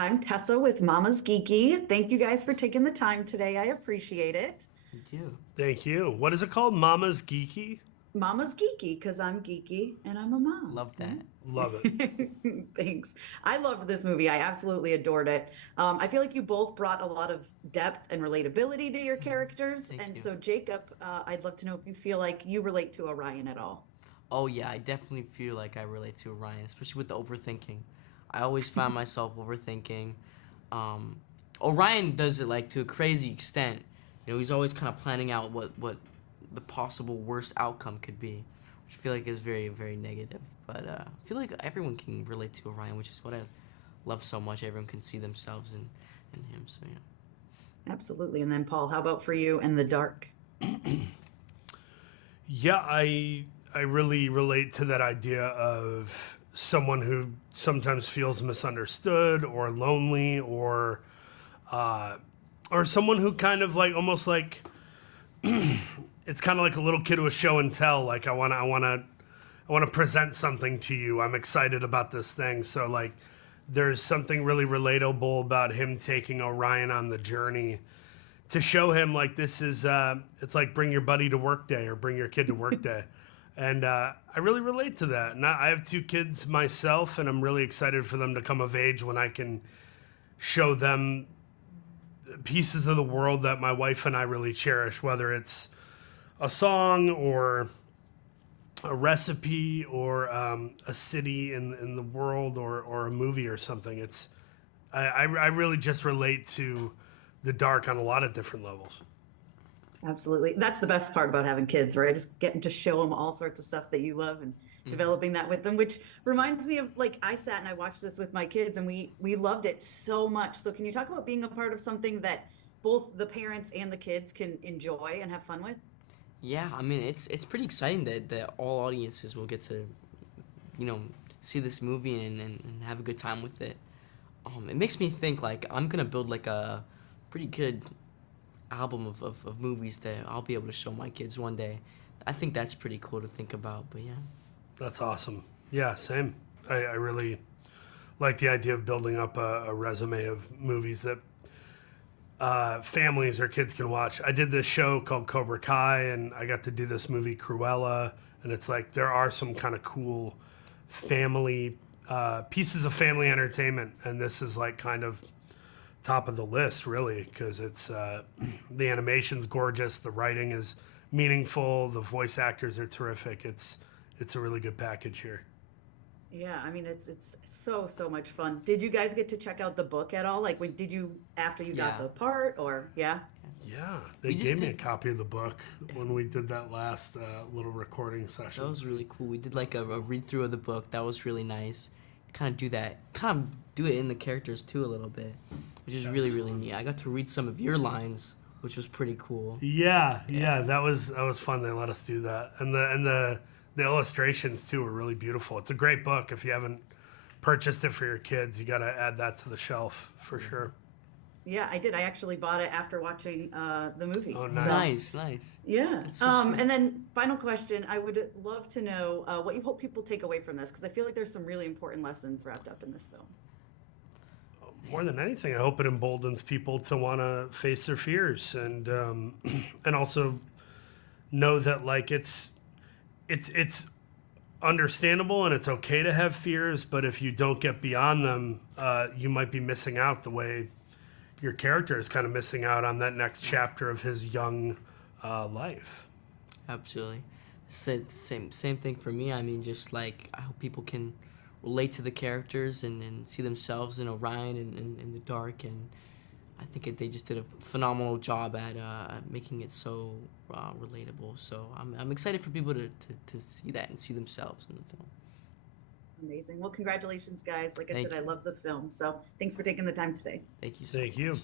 I'm Tessa with Mama's Geeky. Thank you guys for taking the time today. I appreciate it. Thank you. Thank you. What is it called? Mama's Geeky? Mama's Geeky because I'm geeky and I'm a mom, Love right? that. Love it. Thanks. I loved this movie. I absolutely adored it. I feel like you both brought a lot of depth and relatability to your characters. Thank And you. so, Jacob, I'd love to know if you feel like you relate to Orion at all. Oh yeah, I definitely feel like I relate to Orion, especially with the overthinking. I always find myself overthinking. Um, Orion does it like to a crazy extent. You know, he's always kind of planning out what the possible worst outcome could be, which I feel like is very very negative. But I feel like everyone can relate to Orion, which is what I love so much. Everyone can see themselves in him. So yeah. Absolutely. And then, Paul, how about for you and the dark? Yeah, I really relate to that idea of someone who sometimes feels misunderstood or lonely or someone who kind of like almost like it's kind of like a little kid with show and tell. Like I want to present something to you. I'm excited about this thing. So like there's something really relatable about him taking Orion on the journey to show him like this is it's like bring your buddy to work day or bring your kid to work day. And I really relate to that. And I have two kids myself, and I'm really excited for them to come of age when I can show them pieces of the world that my wife and I really cherish, whether it's a song or a recipe or a city in the world or a movie or something. I really just relate to the dark on a lot of different levels. Absolutely. That's the best part about having kids, right? Just getting to show them all sorts of stuff that you love and developing that with them, which reminds me of like I sat and I watched this with my kids and we loved it so much. So can you talk about being a part of something that both the parents and the kids can enjoy and have fun with? Yeah, I mean it's pretty exciting that all audiences will get to, you know, see this movie and have a good time with it. It makes me think like I'm gonna build like a pretty good album of movies that I'll be able to show my kids one day. I think that's pretty cool to think about. But yeah, That's awesome. Yeah, same. I really like the idea of building up a resume of movies that families or kids can watch. I did this show called Cobra Kai, and I got to do this movie Cruella, and it's like there are some kind of cool family pieces of family entertainment, and this is like kind of top of the list, really, because it's the animation's gorgeous, the writing is meaningful, the voice actors are terrific. It's a really good package here. Yeah, I mean it's so much fun. Did you guys get to check out the book at all? Like when did you after you got yeah. the part or yeah? Yeah, they We just gave me a did. copy of the book when we did that last little recording That session. was really cool. We did like a read through of the book. That was really nice. Kind of do it in the characters too a little bit, which is really That's really fun. neat. I got to read some of your lines, which was pretty cool. Yeah, that was fun. They let us do that, and the illustrations too were really beautiful. It's a great book. If you haven't purchased it for your kids, you got to add that to the shelf for sure. Yeah, I did. I actually bought it after watching the movie. Oh, So nice. Nice, nice. yeah. That's so sweet. And then final question, I would love to know what you hope people take away from this because I feel like there's some really important lessons wrapped up in this film. More than anything, I hope it emboldens people to want to face their fears and and also know that like it's understandable and it's okay to have fears, but if you don't get beyond them, you might be missing out the way your character is kind of missing out on that next chapter of his young life. Absolutely. Same thing for me. I mean, just like I hope people can relate to the characters and see themselves in Orion and in the dark. And I think they just did a phenomenal job at making it so relatable. So I'm excited for people to see that and see themselves in the film. Amazing. Well, congratulations, guys. Like I said, Thank I you. love the film. So thanks for taking the time today. Thank you so Thank you. much.